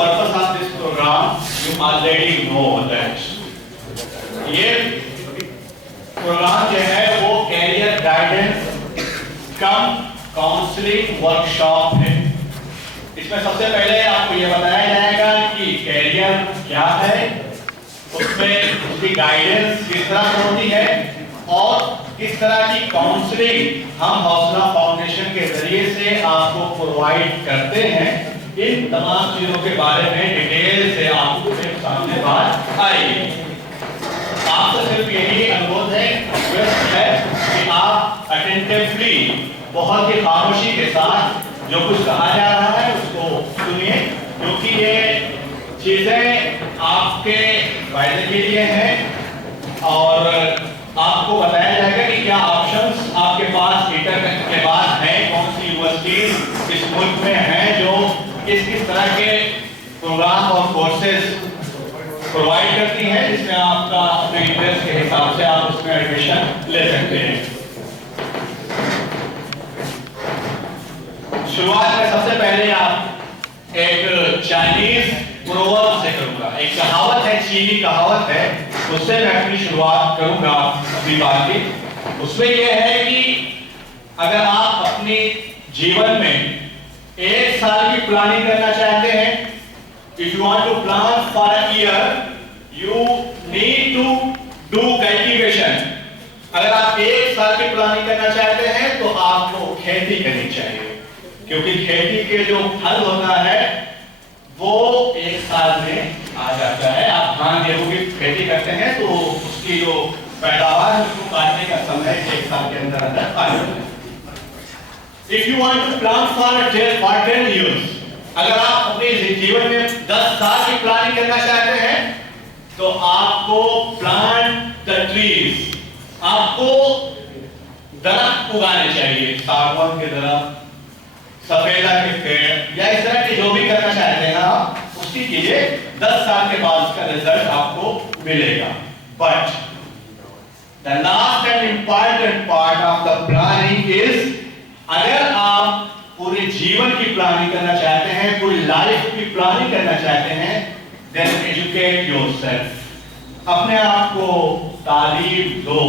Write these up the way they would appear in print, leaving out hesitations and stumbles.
purpose of this program, you already know that. ये programme जो है वो कैरियर गाइडेंस कम काउंसलिंग वर्कशॉप है। इसमें सबसे पहले आपको ये बताया जाएगा कि कैरियर क्या है, उसमें उसकी गाइडेंस किस तरह से होती है और किस तरह की काउंसलिंग हम हौसला फाउंडेशन के जरिए से आपको प्रोवाइड करते हैं। इन तमाम चीजों के बारे में डिटेल से आपको सामने बात आएगी। आपसे सिर्फ यही अनुरोध है कि आप अटेंटिवली, बहुत ही खामोशी के साथ जो कुछ कहा जा रहा है उसको सुनिए, क्योंकि ये चीजें आपके फायदे के लिए हैं और आपको बताया जाएगा कि क्या ऑप्शंस आपके पास इंटरनेट के बाद हैं, कौन सी यूनिवर्सिटी इस मुल्क में हैं जो किस तरह के प्रोग्राम और कोर्सेज प्रोवाइड करती हैं, जिसमें आपका अपने इंटरेस्ट के हिसाब से आप उसमें एडमिशन ले सकते हैं। शुरुआत में सबसे पहले आप एक चाइनीज प्रोवर्ब से करूंगा। एक कहावत है, चीनी कहावत है, उससे मैं अपनी शुरुआत करूंगा अपनी बात की। उसमें यह है कि अगर आप अपने जीवन में एक साल की प्लानिंग करना चाहते हैं, if you want to plan for a year, you need to do cultivation. अगर आप एक साल की प्लानिंग करना चाहते हैं तो आपको खेती करनी चाहिए, क्योंकि खेती के जो फल होता है वो एक साल में आ जाता है। आप धान गेहूं की खेती करते हैं तो उसकी जो पैदावार है उसको काटने का समय एक साल के अंदर अंदर आ जाता है। If you want to plan for 10 years, अगर आप अपने जीवन में 10 साल की प्लानिंग करना चाहते हैं तो आपको प्लांट द ट्रीज, आपको दरख्त उगाने चाहिए, सागवान के दरख्त, सफेदा के पेड़ या इस तरह के जो भी करना चाहते हैं आप उसकी कीजिए। 10 साल के बाद उसका रिजल्ट आपको मिलेगा। But the last and important part of the planning is, अगर आप पूरे जीवन की प्लानिंग करना चाहते हैं, पूरी लाइफ की प्लानिंग करना चाहते हैं, देन एजुकेट योरसेल्फ। अपने आप को तालीम दो,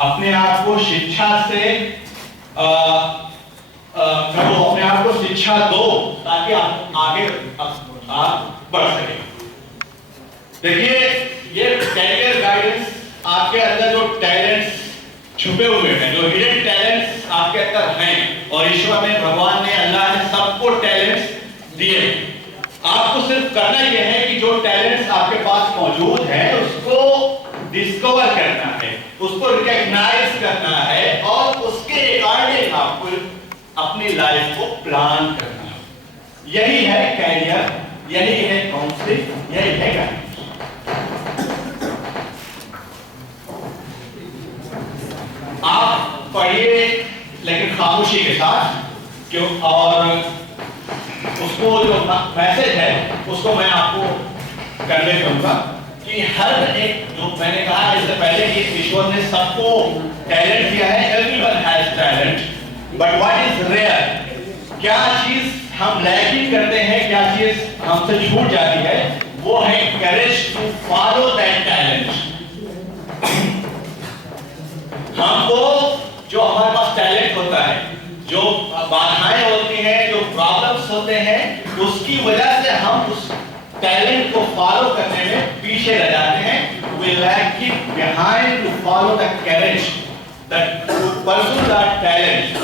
अपने आप को शिक्षा से अपने आप को शिक्षा दो ताकि आप आगे आप बढ़ सके। देखिए, ये कैरियर गाइडेंस आपके अंदर जो टैलेंट्स छुपे हुए हैं, जो हिडन टैलेंट्स आपके अंदर हैं, और ईश्वर ने, भगवान ने, अल्लाह ने सबको टैलेंट्स दिए। आपको सिर्फ करना यह है कि जो टैलेंट्स आपके पास मौजूद है उसको डिस्कवर करना है, उसको रिकॉग्नाइज करना है और उसके अकॉर्डिंग आपको अपनी लाइफ को प्लान करना है। यही है कैरियर, यही है काउंसलिंग, यही है गाइडेंस। आप पढ़िए लेकिन खामोशी के साथ, क्यों, और उसको जो मैसेज है उसको मैं आपको कन्वे करूंगा कि हर एक, जो मैंने कहा इससे पहले कि ईश्वर ने सबको टैलेंट दिया है, everyone has talent, but what is rare, क्या चीज हम लैकिंग करते हैं, क्या चीज हमसे छूट जाती है, वो है courage to follow that talent. हमको जो हमारे पास टैलेंट होता है, जो बाधाएं होती हैं, जो प्रॉब्लम्स होते हैं, उसकी वजह से हम उस टैलेंट को फॉलो करने में पीछे रह जाते हैं। We lack it behind to follow the courage that to pursue that talent.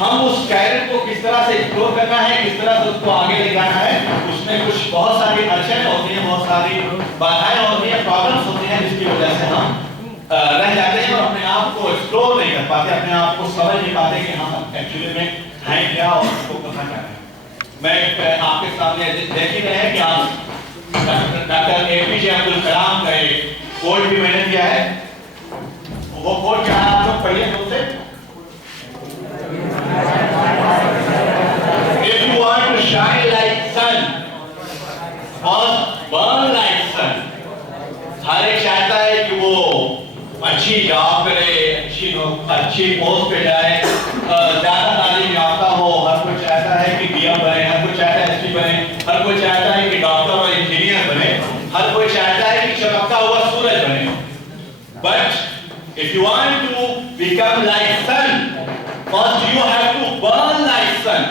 हम उस टैलेंट को किस तरह से एक्सप्लोर करना है, किस तरह से उसको आगे ले जाना है, उसमें कुछ बहुत सारी अड़चनें होती हैं, बहुत सारी बाधाएं होती हैं, प्रॉब्लम्स होती हैं, जिसकी वजह से हम रह जाते हैं और अपने आप को एक्सप्लोर नहीं कर पाते, अपने आप को समझ नहीं पाते कि हम एक्चुअली में हैं क्या और उसको करना क्या है। मैं आपके सामने देख ही रहे हैं कि आप डॉक्टर एपीजे अब्दुल कलाम का एक कोट भी मैंने दिया है। वो कोट क्या है, आप लोग पढ़िए मुझसे। If you want to shine like sun, burn like sun. हर एक चाहता है कि वो अच्छी जॉब करे, अच्छी पोस्ट पे जाए, ज्यादा तालीम याफ्ता हो, हर कोई चाहता है कि डीएम बने, हर कोई चाहता है एसपी बने, हर कोई चाहता है कि doctor If you want to become like sun, first you have to burn like sun.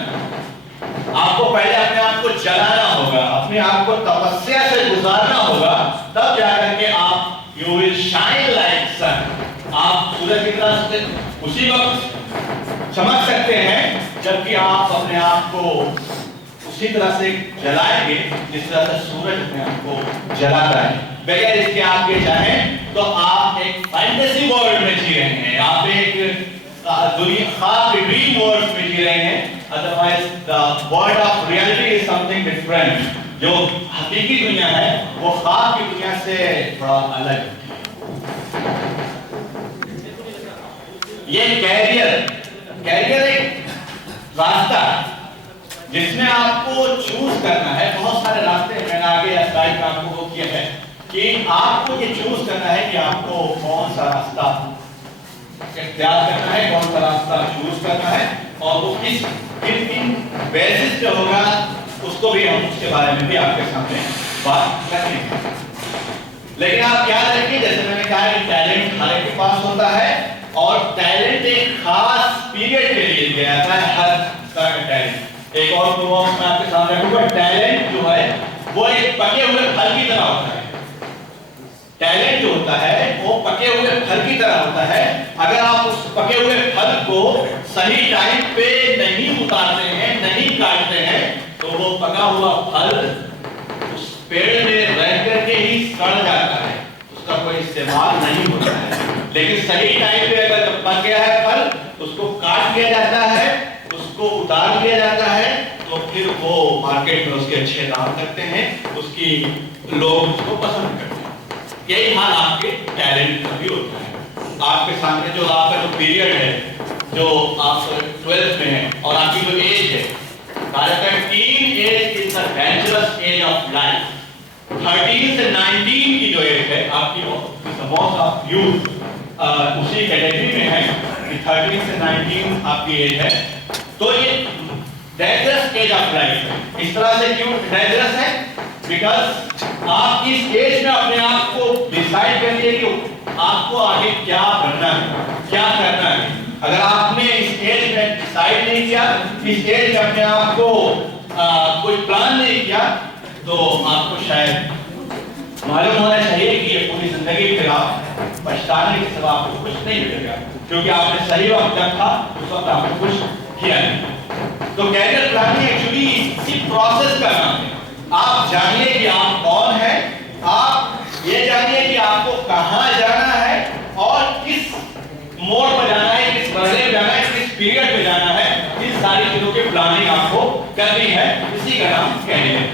आपको पहले अपने आप को जलाना होगा, अपने आप को तपस्या से गुजारना होगा, तब जाकर के आप you will shine like sun. आप सूरज की तरह से उसी वक्त चमक सकते हैं जबकि आप अपने आप को उसी तरह से जलाएंगे जिस तरह से सूरज अपने आप को जलाता है। बगैर इसके आप ये चाहें तो आप एक फैंटेसी वर्ल्ड में जी रहे हैं, आप एक दुनिया ख्वाब ड्रीम वर्ल्ड में जी रहे हैं। Otherwise the world of reality is something different. जो हकीकी दुनिया है वो ख्वाब की दुनिया से बड़ा अलग है। ये कैरियर एक रास्ता जिसमें आपको चूज करना है। बहुत सारे रास्ते मैंने आगे स्लाइड में आपको वो किया है कि आपको ये चूज करना है कि आपको कौन सा रास्ता इख्तियार करना है, कौन सा रास्ता चूज करना है और वो किन बेसिस पे होगा, उसको भी हम उसके बारे में भी आपके सामने बात करेंगे। लेकिन आप याद रखिए, जैसे मैंने कहा कि टैलेंट हर एक के पास होता है और टैलेंट एक खास पीरियड के लिए दिया जाता है। हर तरह का टैलेंट एक और तो मैं आपके सामने रखूंगा। टैलेंट जो है वो एक पके हुए फल की तरह होता है। टैलेंट जो होता है वो पके हुए फल की तरह होता है। अगर आप उस पके हुए फल को सही टाइम पे नहीं उतारते हैं, नहीं काटते हैं, तो वो पका हुआ फल उस पेड़ में रह करके ही सड़ जाता है, उसका कोई इस्तेमाल नहीं होता है। लेकिन सही टाइम पे अगर पक गया है फल, उसको काट दिया जाता है, उसको उतार दिया जाता है, तो फिर वो मार्केट में उसके अच्छे दाम लगते हैं, उसकी लोग उसको पसंद करते हैं। यही हाल आपके टैलेंट का भी होता है। आपके सामने जो आपका जो पीरियड है, जो आप 12th में है और आपकी जो एज है, teen age is the dangerous age of life. 13 से 19 की जो एज है आपकी, मोस्ट ऑफ यूथ उसी कैटेगरी में है कि 13 से 19 आपकी एज है। तो ये डेंजरस एज ऑफ लाइफ। इस तरह से क्यों डेंजरस है? बिकॉज आप इस एज में अपने आप को डिसाइड कर लिए कि आपको आगे क्या बनना है, क्या करना है। अगर आपने इस एज में डिसाइड नहीं किया, इस एज में अपने आप को कोई प्लान नहीं किया, तो आपको शायद मालूम होना चाहिए कि ये पूरी जिंदगी फिर आप पछताने के सिवा आपको कुछ नहीं मिलेगा, क्योंकि आपने सही वक्त जब था उस वक्त आपने कुछ किया नहीं। तो कैरियर प्लानिंग एक्चुअली इसी प्रोसेस का नाम है। आप जानिए कि आप कौन है, आप ये जानिए कि आपको कहां जाना है और किस मोड़ पर जाना है, किस मरहले में जाना है, किस पीरियड में जाना है। इस सारी चीजों की प्लानिंग आपको करनी है, इसी का नाम कैरियर है।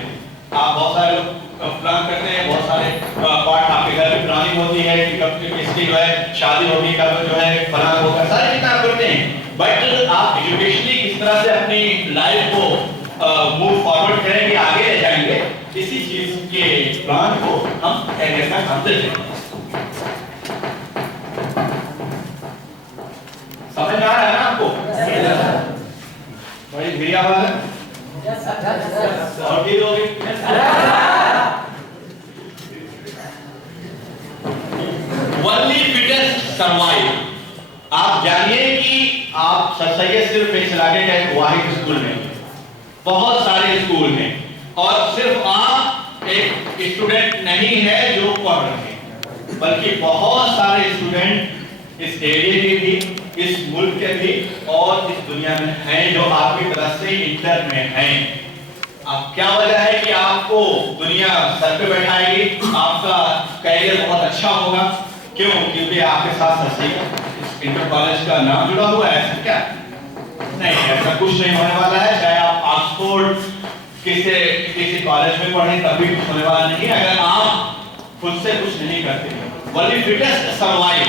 आप बहुत सारे लोग प्लान करते हैं, बहुत सारे पार्ट आपके घर में प्लानिंग होती है कि कब किसकी जो है शादी होगी, कब जो है फलाना होगा, सारी चीजें आप करते हैं। बट आप एजुकेशनली किस तरह से अपनी लाइफ को मूव फॉरवर्ड करेंगे, आगे ले जाएंगे, इसी चीज के प्लान को हम कैरियर का नाम देते हैं। समझ में आ रहा है ना आपको? बड़ी धीरे आवाज है। और भी लोग Only fittest survive। आप जानिए कि आप सर सैयद सिर्फ एक इलाके का एक वाहिद स्कूल में, बहुत सारे स्कूल हैं, और सिर्फ आप एक स्टूडेंट नहीं है जो पढ़ रहे हैं, बल्कि बहुत सारे स्टूडेंट इस एरिया के भी, इस मुल्क के भी और इस दुनिया में हैं जो आपकी तरह से इंटर में हैं। अब क्या वजह है कि आपको दुनिया सर पे बैठाएगी, आपका कैरियर बहुत अच्छा होगा? क्यों? क्योंकि आपके साथ इस इंटर कॉलेज का नाम जुड़ा हुआ है। ऐसा क्या नहीं, ऐसा कुछ नहीं होने वाला है। चाहे आप ऑक्सफोर्ड किसी कॉलेज में पढ़ें तब भी कुछ होने वाला नहीं, अगर आप खुद से कुछ नहीं करते। वही फिटेस्ट सर्वाइव।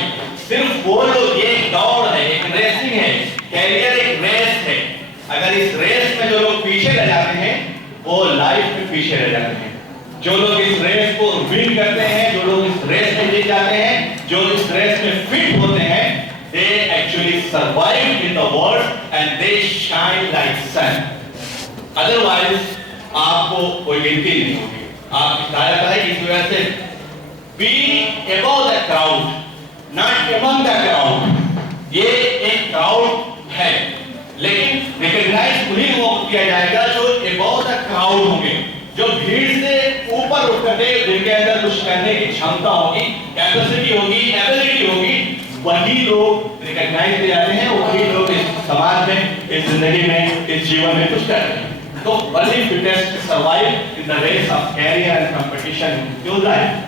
सिर्फ वो लोग, ये एक दौड़ है, एक रेसिंग है, कैरियर एक रेस है। अगर इस रेस में जो लोग पीछे रह जाते हैं वो लाइफ में पीछे रह जाते हैं। जो लोग इस रेस को विन करते हैं, जो लोग इस रेस में जीत जाते हैं, जो इस रेस में फिट होते हैं, they actually survive in the world and they shine like sun। Otherwise आपको कोई गिनती नहीं होगी। आप कहा जाता है कि इस वजह से be above the crowd। Not among the crowd. ये एक क्राउड है, लेकिन रिकॉग्नाइज उन्हीं को किया जाएगा जो अबव द क्राउड होंगे, जो भीड़ से ऊपर उठ करके जिनके अंदर कुछ करने की क्षमता होगी, कैपेसिटी होगी, एबिलिटी होगी, वही लोग रिकॉग्नाइज किए जाते हैं, वही लोग इस समाज में, इस जिंदगी में, इस जीवन में कुछ करते हैं। तो only fittest survive in the race of career and competition in your life।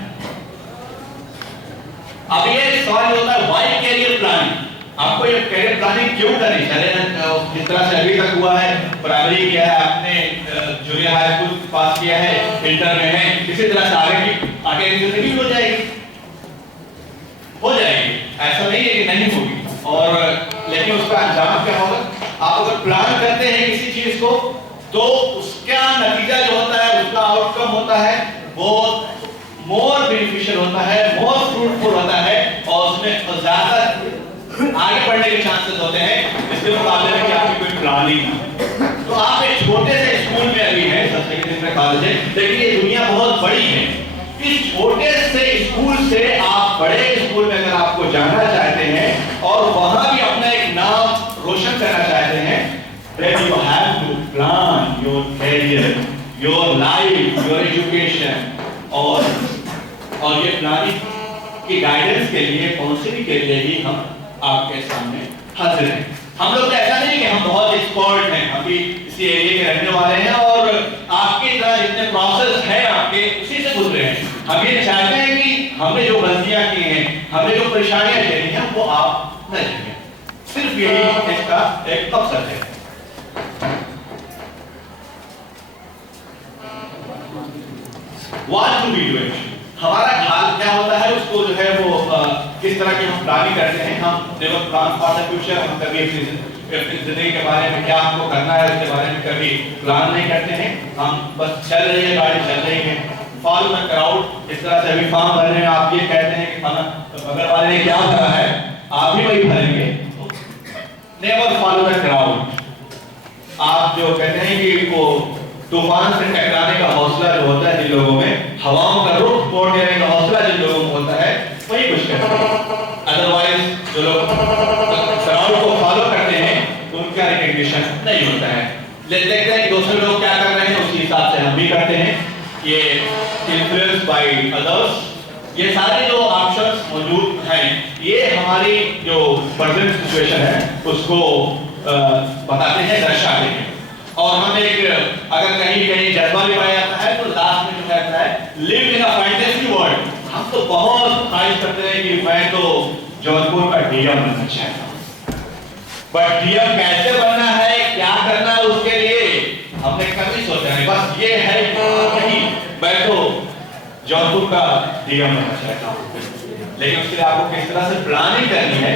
अब ये सवाल होता है why career planning? आपको ये कैरियर प्लानिंग क्यों करनी चाहिए? जिस तरह से अभी तक हुआ है, प्राइमरी किया है आपने, जूनियर हाई स्कूल पास किया है, इंटर में है, इसी तरह से आगे की जिंदगी हो जाएगी, ऐसा नहीं है कि नहीं होगी। और लेकिन उसका अंजाम क्या होगा? आप अगर प्लान करते हैं किसी चीज को, तो उसका नतीजा जो होता है, उसका आउटकम होता है, वो मोर बेनिफिशियल होता है, मोर फ्रूटफुल होता है, और उसमें ज्यादा आगे बढ़ने के चांसेस होते हैं इसके मुकाबले में कि आपकी कोई प्लानिंग है। तो आप एक छोटे से स्कूल में अभी हैं, सबसे दिन कॉलेज है, लेकिन ये दुनिया बहुत बड़ी है। इस छोटे से स्कूल से आप बड़े स्कूल में अगर आपको जाना चाहते हैं और वहां भी अपना एक नाम रोशन करना चाहते हैं, then you have to plan your career, your life, your education। और ये प्लानिंग की गाइडेंस के लिए, काउंसलिंग के लिए ही हम आपके सामने हाजिर हैं। हम लोग ऐसा नहीं कि हम बहुत एक्सपर्ट हैं, हम भी इसी एरिया के रहने वाले हैं और आपकी तरह जितने प्रोसेस हैं आपके उसी से गुजरे हैं। हम ये चाहते हैं कि हमने जो गलतियां की हैं, हमने जो परेशानियां झेली हैं, वो आप न झेलें। सिर्फ यही इसका एक मकसद है। What do we do? हमारा ख्याल क्या होता है, उसको जो है वो किस तरह की हम प्लानिंग करते हैं। हम never plan for the future. हम कभी अपनी जिंदगी के बारे में क्या हमको करना है उसके बारे में कभी प्लान नहीं करते हैं। हम बस चल रही है, गाड़ी चल रही है, फॉलो द क्राउड। इस तरह से अभी फॉर्म भरने में आप ये कहते हैं कि बगल वाले ने क्या भरा है, आप भी वही भरेंगे। Never follow the crowd. आप जो कहते हैं कि वो तूफान से टकराने का हौसला जो होता है जिन लोगों में, हवाओं का रुख मोड़ देने का हौसला जिन लोगों में होता है, वही कुछ करते हैं। अदरवाइज जो लोग क्राउड को फॉलो करते हैं उनका रिकॉग्निशन नहीं होता है। देखते हैं कि दूसरे लोग क्या कर रहे हैं, उसी हिसाब से हम भी करते हैं। ये इन्फ्लुएंस बाय अदर्स, ये सारे जो ऑप्शंस मौजूद हैं, ये हमारी जो प्रेजेंट सिचुएशन है उसको बताते हैं, दर्शाते हैं। और हम एक अगर कहीं जज्बा भी पाया जाता है तो लास्ट में जो कहता है live in a fantasy world. हम तो बहुत ख्वाहिश करते हैं कि मैं तो जौनपुर का डीएम बनना चाहता हूँ, बट डीएम कैसे बनना है, क्या करना है उसके लिए हमने कभी सोचा नहीं। बस ये है कि मैं तो जौनपुर का डीएम बनना चाहता हूँ, लेकिन उसके लिए आपको किस तरह से प्लानिंग करनी है।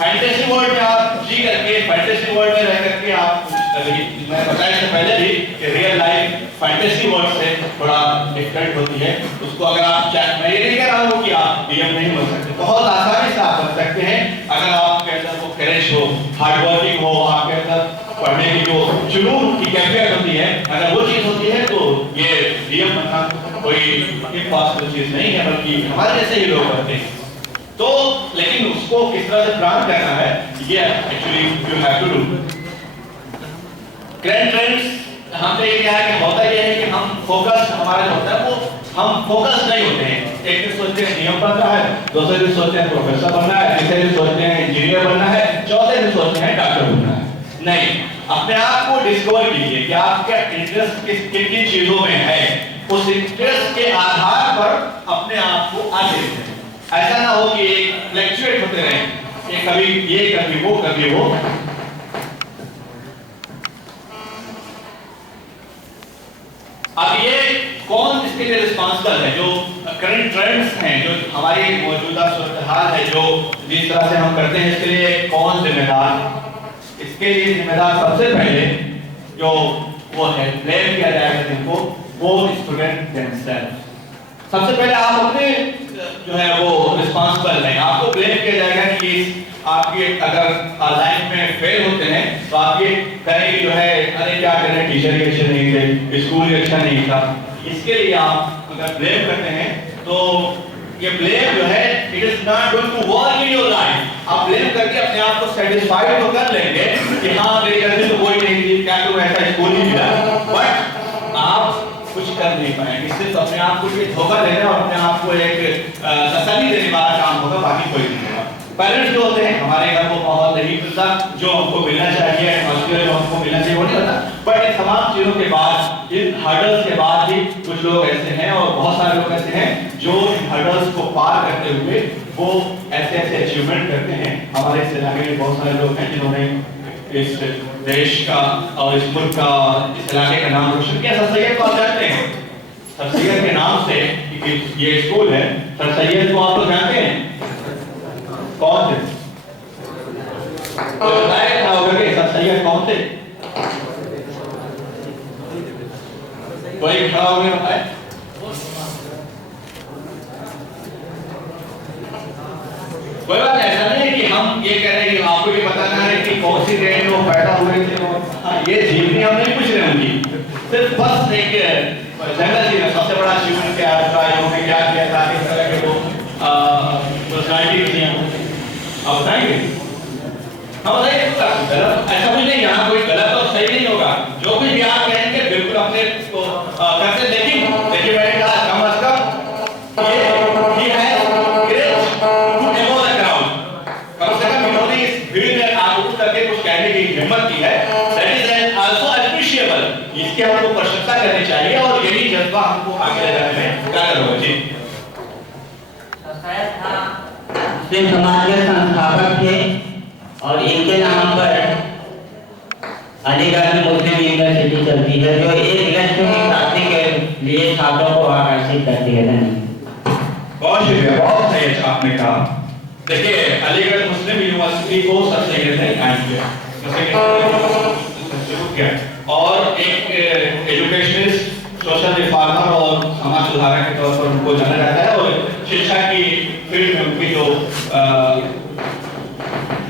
फैंटेसी वर्ल्ड में आप जी करके, फैंटेसी वर्ल्ड में रह करके आप, मैं बताया इससे पहले भी कि रियल लाइफ फैंटेसी वर्ल्ड से थोड़ा डिफरेंट होती है। उसको अगर आप मैं ये नहीं कह रहा हूँ कि आप डीएम नहीं बन सकते, बहुत आसानी से आप बन सकते हैं अगर आपके अंदर वो करेज हो, हार्ड वर्किंग हो, आपके अंदर पढ़ने की जो जुनून की कैफियत होती है, अगर वो चीज होती है तो ये डीएम बनना कोई इम्पॉसिबल चीज नहीं है, बल्कि हमारे जैसे ही लोग बनते हैं। तो लेकिन उसको किस तरह से प्लान करना है, ये actually you have to do. Current trends हमने ये क्या है कि होता ये है कि हम फोकस, हमारा जो होता है वो हम फोकस नहीं होते हैं। एक दिन सोचते हैं डीएम बनना है, दूसरे दिन सोचते हैं प्रोफेसर बनना है, तीसरे दिन सोचते हैं इंजीनियर बनना है, चौथे दिन सोचते हैं डॉक्टर बनना है। नहीं, अपने आप को डिस्कवर कीजिए कि आपका इंटरेस्ट किन किन चीजों में है, उस इंटरेस्ट के आधार पर अपने आप को आगे बढ़ाएं। ऐसा ना हो कि एक फ्लक्चुएट होते रहे, ये कभी ये कभी वो कभी वो। अब ये कौन इसके लिए रिस्पांसिबल है? जो करंट ट्रेंड्स हैं, जो हमारी मौजूदा सूरत हाल है, जो जिस तरह से हम करते हैं, इसके लिए कौन जिम्मेदार? इसके लिए जिम्मेदार सबसे पहले जो वो है, ब्लेम किया जाएगा जिनको, वो स्टूडेंट देमसेल्फ। सबसे पहले आप अपने जो है वो रिस्पांसिबल हैं, आपको ब्लेम किया जाएगा कि आपके अगर लाइफ में फेल होते हैं तो आप ये कहेंगे जो है अरे क्या करें, टीचर ही अच्छे नहीं थे, स्कूल ही अच्छा नहीं था। इसके लिए आप अगर ब्लेम करते हैं तो ये ब्लेम जो है it is not going to work in your life. आप ब्लेम करके अपने आप को सेटिस्फाइड तो कर लेंगे कि हाँ मेरी गलती तो कोई नहीं थी, क्या तुम ऐसा स्कूल ही मिला, बट आप कुछ कर नहीं पाएंगे। सिर्फ अपने आप को ये धोखा देना और अपने आप को एक तसल्ली देने वाला काम होगा, बाकी कोई नहीं होगा। पेरेंट्स जो होते हैं हमारे घर को माहौल नहीं मिलता जो हमको मिलना चाहिए, एटमॉस्फेयर जो हमको मिलना चाहिए वो नहीं होता। बट इन तमाम चीजों के बाद, इन हर्डल्स के बाद ही कुछ लोग ऐसे हैं और बहुत सारे लोग ऐसे हैं जो इन हर्डल्स को पार करते हुए वो ऐसे ऐसे अचीवमेंट करते हैं। हमारे इस इलाके में बहुत सारे लोग हैं जिन्होंने इस देश का और इस मुल्क का, इस इलाके का नाम रोशन किया। सर सैयद को आप जानते हैं, सर सैयद के नाम से ये स्कूल है। सर सैयद को आप लोग जानते हैं कौन थे? तो बताया था होगा कि सर सैयद कौन थे? कोई खड़ा हो गया बताए? कोई बात ऐसा नहीं है कि हम ये कह रहे हैं कि आपको ये बताना है कि कौन सी डेट में वो पैदा हुए थे। हाँ, ये जीवनी हम नहीं पूछ रहे उनकी, सिर्फ बस एक जनरल जी ने सबसे बड़ा जीवन के आयोजन में क्या किया था, किस तरह के वो पर्सनालिटी थी। आप बताएंगे? हाँ बताइए। गलत ऐसा कुछ नहीं, यहाँ कोई गलत और सही नहीं होगा। जो कुछ भी आप कहेंगे बिल्कुल अपने को करते। देखिए मैंने कहा कम अज कम ये ही है great to above the crowd, कम से कम इन्होंने इस भीड़ में आगे उठ करके कुछ कहने की हिम्मत की है। दैट इज आल्सो अप्रिशिएबल, इसकी हमको प्रशंसा करनी चाहिए और यही जज्बा हमको आगे ले जाने में कारगर होगा। जी मुस्लिम समाज के संस्थापक थे और इनके नाम पर अलीगढ़ में मुस्लिम यूनिवर्सिटी चलती है जो एक लक्ष्य की प्राप्ति के लिए छात्रों को आकर्षित करती है। बहुत शुक्रिया, बहुत सही आपने कहा। देखिए अलीगढ़ मुस्लिम यूनिवर्सिटी को सर सैयद ने कायम किया और एक एजुकेशनिस्ट, सोशल रिफॉर्मर और समाज सुधारक के तौर पर उनको जाना जाता है और शिक्षा की फील्ड में उनकी जो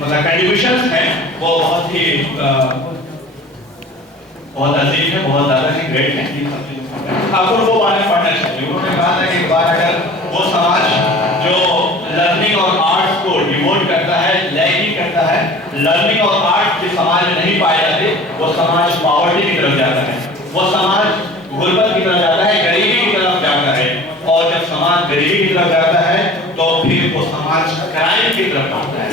मतलब कंट्रीब्यूशंस हैं वो बहुत ही बहुत अजीब है, बहुत ज्यादा है, ग्रेट है। आपको उनको बारे में पढ़ना चाहिए। उन्होंने कहा था कि एक बार अगर वो समाज जो लर्निंग और आर्ट्स को डिवोट करता है, लैगिंग करता है, लर्निंग और आर्ट्स के समाज में नहीं पाए जाते, वो समाज पॉवर्टी की तरफ जाता है, वो समाज गुर्बत की तरफ जाता है, गरीबी की तरफ जाता है। और जब समाज गरीबी की तरफ जाता है तो फिर वो समाज क्राइम की तरफ जाता है।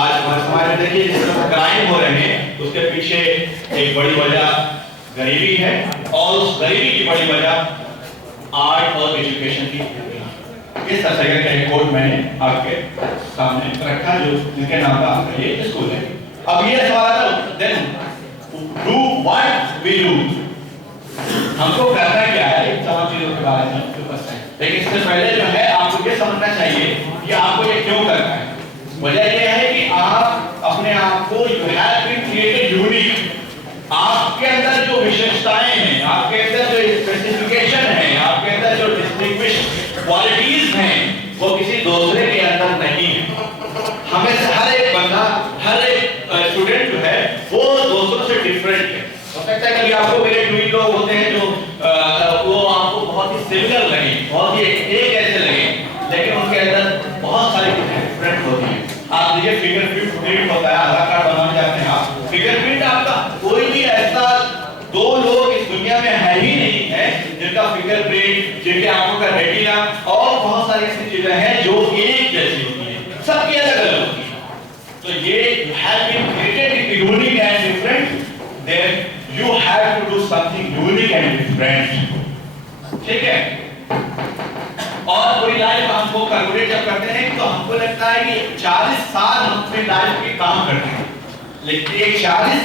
आज हमारे समाज में देखिए जिस तरह क्राइम हो रहे हैं उसके पीछे एक बड़ी वजह गरीबी है और उस गरीबी की बड़ी वजह आर्ट और एजुकेशन की। इस तरह का एक कोट मैंने आपके सामने रखा जो जिनके नाम का आपका ये स्कूल है। अब ये सवाल आता then do what we do, हमको करना क्या है इन तमाम चीजों के बारे में लेकिन इससे पहले जो है आपको ये समझना चाहिए कि आपको ये क्यों करना है। वजह यह है कि आप अपने आप को you have been created unique. आपके अंदर जो विशेषताएं हैं, आपके अंदर जो स्पेसिफिकेशन है, आपके अंदर जो डिस्टिंग्विश्ड क्वालिटीज हैं वो किसी दूसरे के अंदर नहीं है। हमें से हर एक बंदा, हर एक स्टूडेंट जो है वो दूसरों से डिफरेंट है। हो सकता है कि आपको मेरे ट्वीट लोग होते हैं जो वो आपको बहुत ही सिमिलर लगे, बहुत ही एक ऐसे लगे, लेकिन उनके अंदर बहुत सारी चीजें डिफरेंट होती हैं। आप देखिए फिंगरप्रिंट होता है, आधार कार्ड बनाने जाते हैं आप, फिंगरप्रिंट आपका कोई भी ऐसा दो लोग इस दुनिया में है ही नहीं है जिनका फिंगरप्रिंट, जिनके आंखों का रेटिना और बहुत सारी ऐसी चीजें हैं जो एक जैसी होती है, सबकी अलग अलग होती है। तो ये you have been created unique and different, then you have to do something unique and different। ठीक है? और पूरी लाइफ हमको कैलकुलेट जब करते हैं तो हमको लगता है कि 40 साल हम अपनी लाइफ के काम करते हैं, लेकिन ये 40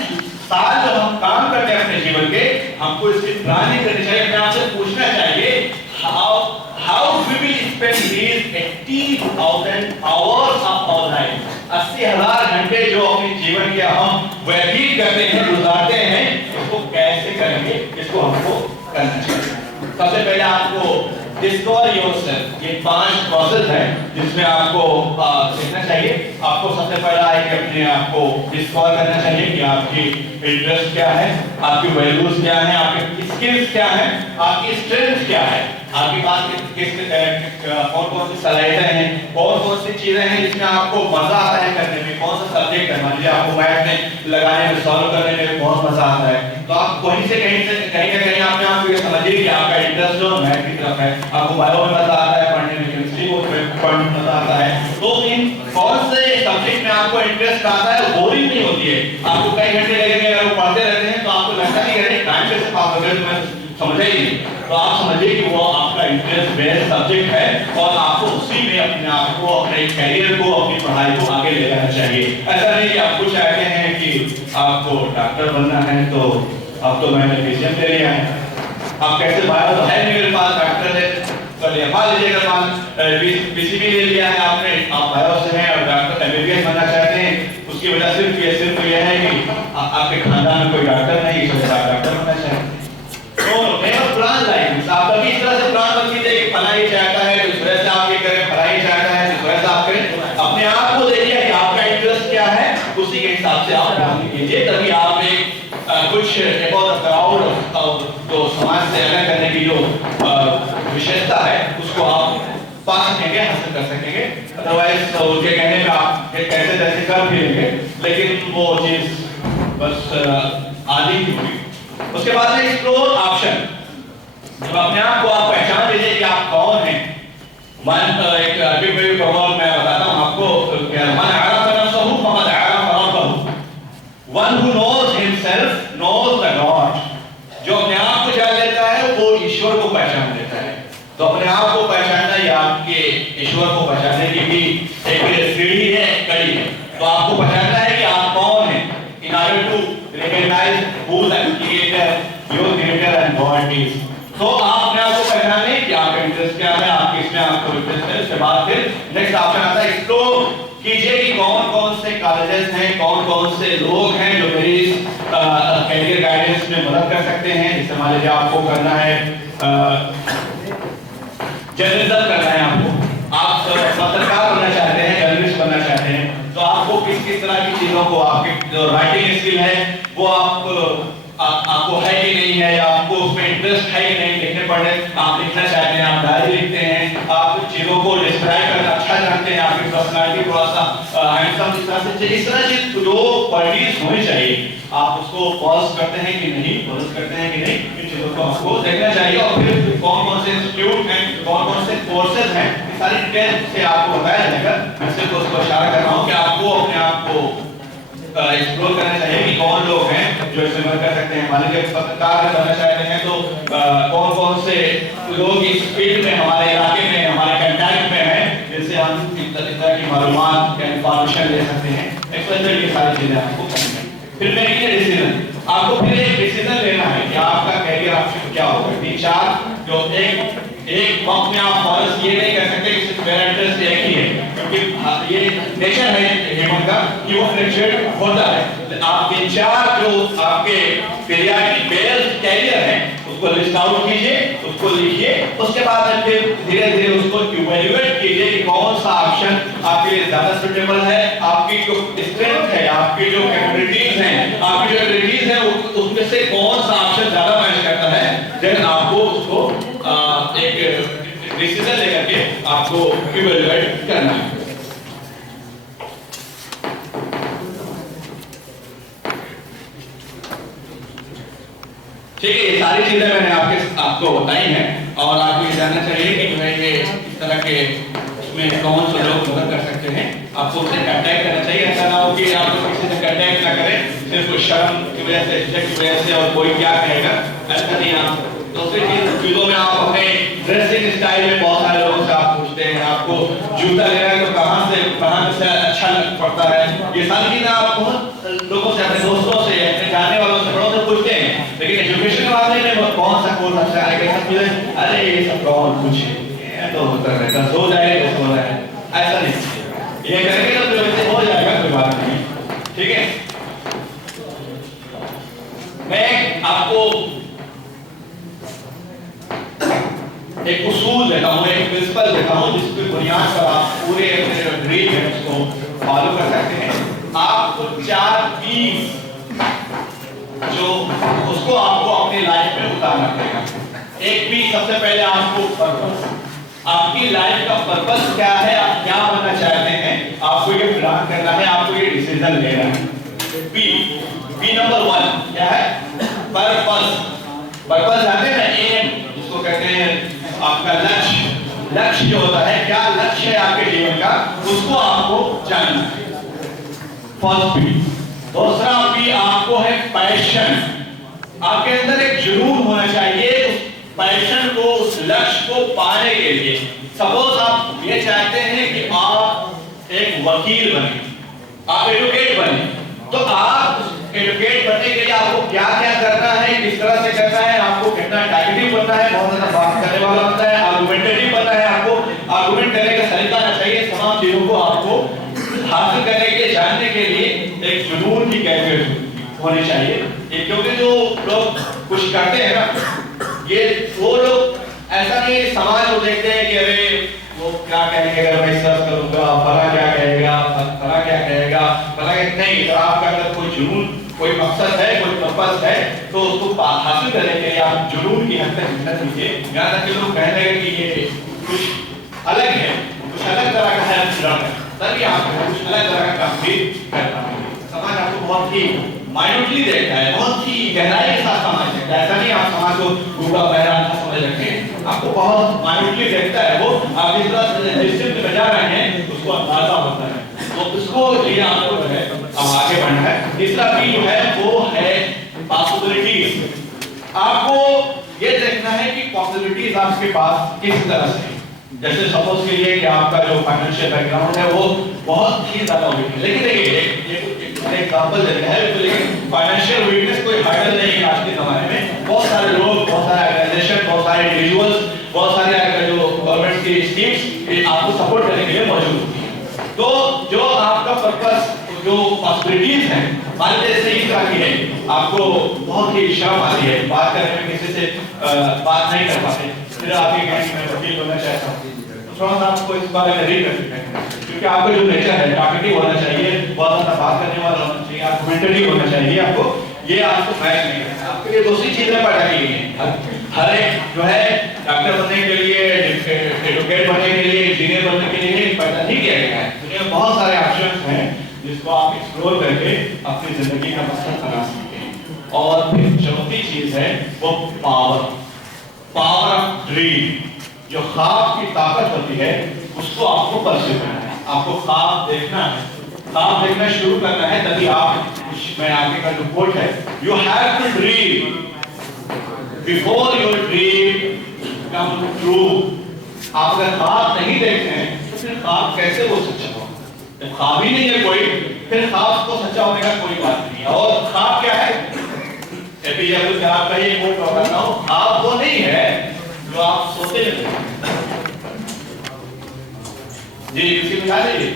साल जो हम काम करते हैं अपने जीवन के, हमको इसकी प्लानिंग करनी चाहिए। अपने आप से पूछना चाहिए how we will spend these 80,000 hours of our life। 80,000 घंटे जो अपने जीवन के हम व्यतीत करते हैं, गुजारते हैं, इसको कैसे करेंगे, इसको हमको करना चाहिए। सबसे पहले आपको डिस्कवर योरसेल्फ, ये 5 प्रोसेस है जिसमें आपको सीखना चाहिए। आपको सबसे पहला है कि अपने आप को डिस्कवर करना चाहिए कि आपकी इंटरेस्ट क्या है, आपकी वैल्यूज क्या है, आपकी स्किल्स क्या है, आपकी स्ट्रेंथ क्या है, आपके पास कौन कौन सी सलाहियतें हैं, कौन कौन सी चीजें हैं जिसमें आपको मजा आता है करने में, कौन सा सब्जेक्ट है, मान लीजिए आपको मैथ में लगाने में, सॉल्व करने में बहुत मजा आता है, तो आप वहीं से कहीं ना कहीं आपने आपको ये समझिए कि आपका इंटरेस्ट जो मैथ की तरफ है, आपको बायो में मजा आता है पढ़ने में, केमिस्ट्री में पढ़ने में मजा आता है, तो इन कौन से सब्जेक्ट में आपको इंटरेस्ट आता है, बोरिंग नहीं होती है, आपको कई घंटे लगेंगे अगर वो पढ़ते रहते हैं तो आपको लगता नहीं है टाइम कैसे पास हो गया, तो समझे ही नहीं, तो आप समझिए कि वो आपका इंटरेस्ट बेस्ड सब्जेक्ट है और आपको उसी में अपने आप को, अपने करियर को, अपनी पढ़ाई को आगे ले जाना चाहिए। ऐसा नहीं कि आप कुछ चाहते हैं कि आपको डॉक्टर बनना है तो अब तो मैंने विजन ले लिया है, आप कैसे बायो तो है मेरे पास डॉक्टर है, चलिए मान लीजिएगा पीसीबी ले लिया है आपने, आप बायो से हैं और डॉक्टर एमबीबीएस बनना चाहते हैं, उसकी वजह सिर्फ ये है कि आपके खानदान में कोई डॉक्टर नहीं, इसलिए आप डॉक्टर बनना चाहते हैं। तो नेवर प्लान लाइक आप कभी इस तरह से प्लान मत कीजिए कि फला ये चाहता है तो इस वजह से आप ये करें, फला ये चाहता है तो इस वजह से आप करें, अपने आप को देखिए कि आपका इंटरेस्ट क्या है, उसी के हिसाब से आप प्लान कीजिए, तभी आप एक कुछ अबाउट क्राउड तो समाज से अलग करने की जो विशेषता है उसको आप पा सकेंगे, हासिल कर सकेंगे, अदरवाइज उनके कहने पे आप कैसे कैसे कर भी लेंगे, लेकिन वो चीज बस आदि ही होगी। उसके बाद में एक्सप्लोर ऑप्शन, जब अपने आप को आप पहचान लीजिए कि आप कौन हैं, मन एक अरबी में प्रवर्ब मैं बताता हूं आपको, मन आरफ नफ्सहु फक़द आरफ रब्बहु, one who knows himself knows the God, जो अपने आप को जान लेता है वो ईश्वर को पहचान लेता है, तो अपने आप को पहचानना या आपके ईश्वर को पहचानने की भी एक सीढ़ी है, कड़ी है, तो आपको पहचानना है कि आप कौन हैं, in order to recognize who the creator, your creator and God is. तो आप अपने आप को पहचाने कि आपका इंटरेस्ट क्या है, आप किसमें आपको इंटरेस्ट है, उसके बाद फिर नेक्स्ट ऑप्शन आता है एक्सप्लोर कीजिए कि कौन कौन से कॉलेजेस हैं, कौन कौन से लोग हैं जो मेरी कैरियर गाइडेंस में मदद कर सकते हैं, जैसे मान लीजिए आपको करना है जर्नलिज्म करना है, आप पत्रकार बनना चाहते हैं, जर्नलिस्ट बनना चाहते हैं, तो आपको किस किस तरह की चीजों को, आपकी जो राइटिंग स्किल है वो आपको है कि नहीं है, या आपको उसमें इंटरेस्ट है कि नहीं, लिखने पढ़ने आप लिखना चाहते हैं, आप डायरी लिखते हैं, आप चीजों को डिस्क्राइब करना अच्छा जानते हैं, आपकी पर्सनालिटी थोड़ा सा हैंडसम इस तरह की जो क्वालिटीज होनी चाहिए, आप उसको पॉज करते हैं कि नहीं, पॉज करते हैं कि नहीं, इन चीजों को आपको देखना चाहिए, और फिर कौन कौन से इंस्टीट्यूट हैं, कौन कौन से कोर्सेज हैं, ये सारी डिटेल से आपको बताया जाएगा। मैं सिर्फ उसको इशारा कर रहा हूँ कि आपको अपने आप को एक्सप्लोर करना चाहिए कि कौन लोग हैं जो इसमें मदद कर सकते हैं, मान लीजिए पत्रकार बनना चाहते हैं तो कौन कौन से लोग इस फील्ड में हमारे इलाके में, हमारे कंटैक्ट में हैं, जिनसे हम इस तरह की मालूमात या इंफॉर्मेशन ले सकते हैं, एक्सप्लोर ये सारी चीजें आपको करनी है। फिर मेकिंग ए डिसीजन, आपको फिर एक डिसीजन लेना है कि आपका कैरियर ऑप्शन क्या होगा, 3-4 जो एक वक्त में आप फॉरस ये नहीं कर सकते कि सिर्फ मेरा इंटरेस्ट एक ही है, क्योंकि ये नेचर है ह्यूमन का कि वो फ्लक्चुएट होता है, आप 3-4 जो आपके पीरियडिक बेस्ड कैरियर है उसको लिस्ट आउट कीजिए, उसको लिखिए, उसके बाद में फिर धीरे धीरे उसको इवैल्यूएट कीजिए कि कौन सा ऑप्शन आपके लिए ज्यादा सूटेबल है, आपकी जो स्ट्रेंथ है, आपकी जो कैपेबिलिटीज हैं, आपकी जो एबिलिटीज हैं, उसमें से कौन सा ऑप्शन ज्यादा मैच करता है, देन आपको उसको एक डिसीजन लेकर के आपको इवैल्यूएट करना है। ठीक है, ये सारी चीजें मैंने आपको बताई हैं, और आपको ये जानना चाहिए कि जो है ये इस तरह के इसमें कौन से लोग मदद कर सकते हैं, आपको उनसे कांटेक्ट करना चाहिए, ऐसा ना हो कि आप किसी से कांटेक्ट ना करें सिर्फ शर्म की वजह से, झिझक की वजह से, और कोई क्या कहेगा, ऐसा नहीं। आप दूसरी चीजों में आप अपने ड्रेसिंग स्टाइल में बहुत सारे लोगों से आप पूछते हैं, आपको जूता लेना है तो कहाँ से अच्छा पड़ता है, ये सारी चीजें आप बहुत लोगों से, अपने दोस्तों से, अपने जानने वालों से, बड़ों से पूछते हैं, लेकिन एजुकेशन वाले में कौन सा कोर्स अच्छा है, कैसा चीजें, अरे ये सब कौन पूछे, ये तो होता रहता है, हो जाएगा तो हो रहा है, ऐसा नहीं, ये करेंगे तो फिर हो जाएगा, कोई बात नहीं। ठीक है, मैं आपको एक उसूल देता हूँ, एक प्रिंसिपल देता हूँ, जिसकी बुनियाद पर आप पूरे अपने ड्रीम है उसको फॉलो कर सकते हैं। आपको 4 P's जो उसको आपको अपनी लाइफ में उतारना पड़ेगा। एक भी सबसे पहले आपको पर्पस, आपकी लाइफ का पर्पस क्या है, आप क्या बनना चाहते हैं, आपको ये प्लान करना है, आपको ये डिसीजन लेना है। बी नंबर 1 क्या है? पर्पस। पर्पस जानते हैं ना, एम जिसको कहते हैं आपका लक्ष्य। लक्ष्य जो होता है, क्या लक्ष्य है आपके जीवन का, उसको आपको जानना है। First B. दूसरा बी आपको है पैशन। आपके अंदर एक जुनून होना चाहिए उस पैशन को, उस लक्ष्य को पाने के लिए। सपोज आप ये चाहते हैं कि आप एक वकील बने, आप एडवोकेट बने, तो आप एडवोकेट बनने के लिए आपको क्या क्या करना है, किस तरह से करना है, आपको कितना टाइमली बनना है, बहुत ज्यादा बात करने वाला बनना है, आर्गुमेंटेटिव बनना है, आपको आर्गुमेंट करने का तरीका आना चाहिए। तमाम चीजों को आपको हासिल करने के लिए, जानने के लिए एक जुनून की कैफियत होनी चाहिए। क्योंकि जो लोग कुछ करते हैं ना, ये वो लोग ऐसा नहीं, समाज को देखते हैं कि अरे वो क्या कहेंगे अगर मैं सर्च करूंगा, फला क्या कहेगा, फला क्या कहेगा, फला नहीं। तो आपका अगर कोई जुनून, कोई मकसद है, कोई पर्पस है, तो उसको हासिल करने के लिए आप जुनून की हद तक मेहनत कीजिए। यहाँ तक कि लोग कहने लगे कि ये कुछ अलग है, कुछ अलग तरह का है, तभी आप कुछ अलग तरह का काम भी करना है। समाज आपको बहुत ही माइन्यूटली देखता है, बहुत ही गहराई के साथ समाज देखता है। ऐसा नहीं आप समाज को डूबा बहरा समझ रखे हैं, आपको बहुत माइन्यूटली देखता है। वो आप जिस तरह डिस्ट्रिक्ट में जा रहे हैं उसको अंदाजा होता है, तो उसको लिए आपको जो है अब आगे बढ़ना है। तीसरा पी जो है वो है पॉसिबिलिटीज। आपको ये देखना है कि पॉसिबिलिटीज आपके पास किस तरह से, जैसे सपोज के लिए कि आपका जो फाइनेंशियल बैकग्राउंड है वो बहुत ही ज्यादा वीक है, लेकिन देखिए एग्जांपल देते हैं, लेकिन फाइनेंशियल वीकनेस कोई हर्डल नहीं है आज के जमाने में। बहुत सारे लोग, बहुत सारे ऑर्गेनाइजेशन, बहुत सारे इंडिविजुअल्स, बहुत सारे जो गवर्नमेंट की स्कीम्स आपको सपोर्ट करने के लिए मौजूद होती है। तो जो आपका पर्पस, जो पॉसिबिलिटीज हैं, मान लीजिए जैसे इस तरह की है, आपको बहुत ही शर्म आती है, बात करने में किसी से बात नहीं कर पाते, फिर आप ये कहेंगे मैं वकील बनना चाहता हूँ, तो थोड़ा सा आपको इस बारे में रीड कर सकते हैं। क्योंकि आपका जो नेचर है टॉकेटिव होना चाहिए, बहुत ज्यादा बात करने वाला होना चाहिए, आर्गुमेंटेटिव होना चाहिए, आपको ये आपको मैच नहीं करना। आपके लिए दूसरी चीजें पैदा की गई हैं। हर एक जो है डॉक्टर बनने के लिए, एडवोकेट बनने के लिए, इंजीनियर बनने के लिए पैदा नहीं किया गया है। दुनिया में बहुत सारे ऑप्शंस हैं जिसको आप एक्सप्लोर करके अपनी जिंदगी का मकसद बना सकते हैं। और फिर चौथी चीज है वो पावर ऑफ ड्रीम। जो ख्वाब की ताकत होती है उसको आपको परस्यू करना है, आपको ख्वाब देखना है, ख्वाब देखना शुरू करना है, तभी आप मैं आगे का जो कोट है, you have to dream before your dream come true. आप अगर ख्वाब नहीं देखते हैं तो फिर ख्वाब कैसे वो सच्चा होगा? जब ख्वाब ही नहीं है कोई, फिर ख्वाब को सच्चा होने का कोई बात नहीं है। और ख्वाब क्या है? एपीजे अब्दुल कलाम का ये कोट बताता हूं, ख्वाब वो नहीं है जो आप सोते हैं। जी किसी को याद है?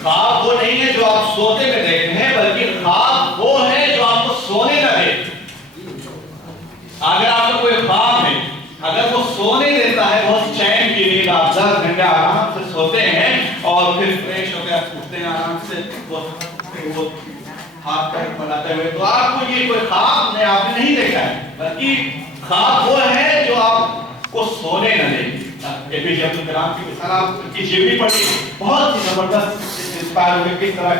ख्वाब वो नहीं है जो आप सोते में देखते हैं, बल्कि ख्वाब वो है जो आपको सोने ना दे। अगर आपको कोई ख्वाब है, अगर वो सोने देता है, बहुत चैन की नींद, आप 10 घंटे आराम से सोते हैं और फिर फ्रेश होकर आप उठते हैं आराम से, वो हाथ पैर बनाते हुए, तो आपको ये कोई ख्वाब आपने नहीं देखा है, बल्कि ख्वाब वो है जो आपको सोने न दे। एपीजे अब्दुल कलाम की मिसाल आपकी जीवनी पढ़ी, बहुत ही जबरदस्त इंस्पायर हुए, किस तरह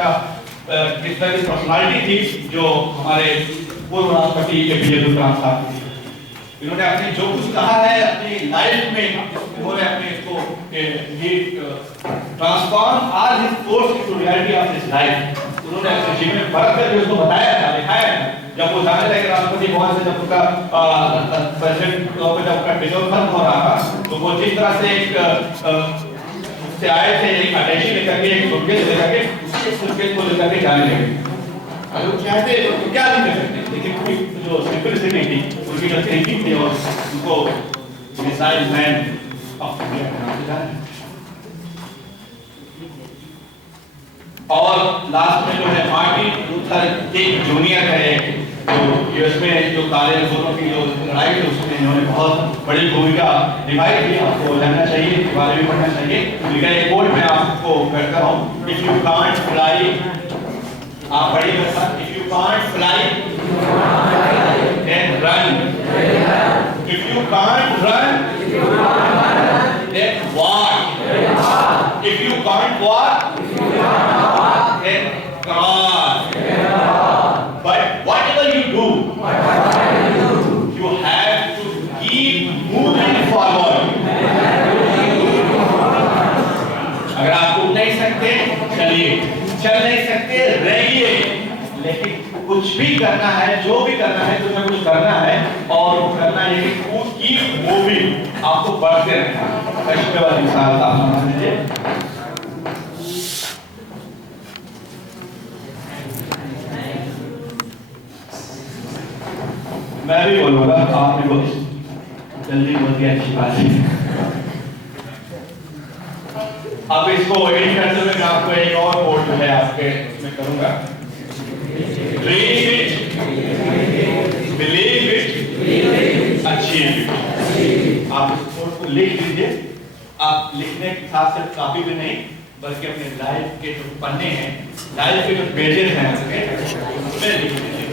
की पर्सनालिटी थी जो हमारे पूर्व राष्ट्रपति एपीजे अब्दुल कलाम साहब थी। इन्होंने अपने जो कुछ कहा है अपनी लाइफ में, इन्होंने अपने इसको transform all his course into reality of his life. उन्होंने अपने जीवन में परख करके उसको बताया था, दिखाया था। जब वो जाने लगे राष्ट्रपति भवन से, जब उनका प्रेसिडेंट जब उनका टेन्योर खत्म हो रहा था, तो वो जिस तरह से एक से आए थे, एक अटैची लेकर के, एक सूटकेस लेकर के, उसी सूटकेस को लेकर के जाने लगे। अगर वो चाहते तो क्या नहीं कर सकते, लेकिन कोई जो सिंपलिसिटी थी, उनकी जो थिंकिंग थी, और उनको मिसाइल मैन ऑफ इंडिया का नाम से जाना। और लास्ट में जो है मार्टिन लूथर किंग जूनियर है, जो यूएस में जो काले लोगों की जो लड़ाई थी उसमें इन्होंने बहुत बड़ी भूमिका निभाई थी। आपको जानना चाहिए, इसके बारे में पढ़ना चाहिए। लिखा एक कोट मैं आपको करता हूँ, इफ यू कांट फ्लाई, आप पढ़िए मेरे साथ, if you can't fly then run, can't run, then walk. If you can't walk, then crawl. But whatever you do, you have to keep moving forward. अगर आप उठ नहीं सकते चलिए, चल नहीं सकते रहिए, लेकिन कुछ भी करना है, जो भी करना है, कुछ ना कुछ करना है और वो करना है कि कीप मूविंग, आपको बढ़ते रहना है। कश्मीर वाली मिसाल आप समझ लीजिए। मैं भी बोलूंगा, आपने बहुत जल्दी बोल दिया, अच्छी बात है। अब इसको एडिट करते हुए मैं आपको एक और कोड जो है आपके मैं करूंगा। Dream it, believe it, achieve it। आप इस कोड को लिख लीजिए। आप लिखने के साथ सिर्फ काफी भी नहीं, बल्कि अपने लाइफ के जो पन्ने हैं, लाइफ के जो पेजेस हैं उसमें लिख लीजिए।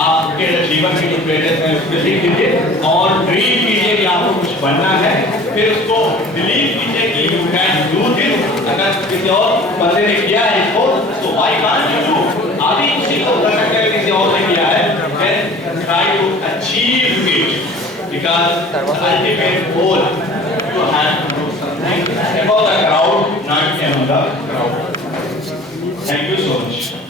आपके जीवन के जो पेजेस हैं उसमें लिख लीजिए और ड्रीम कीजिए कि आपको कुछ बनना है। फिर उसको बिलीव कीजिए कि यू कैन डू दिस। अगर किसी और बंदे ने किया है इसको, तो व्हाई कांट यू डू? आप भी उसी को कर सकते हैं, किसी और ने किया है। Then try to achieve it, because the ultimate goal you have to do something about the crowd, not among the crowd. Thank you so much.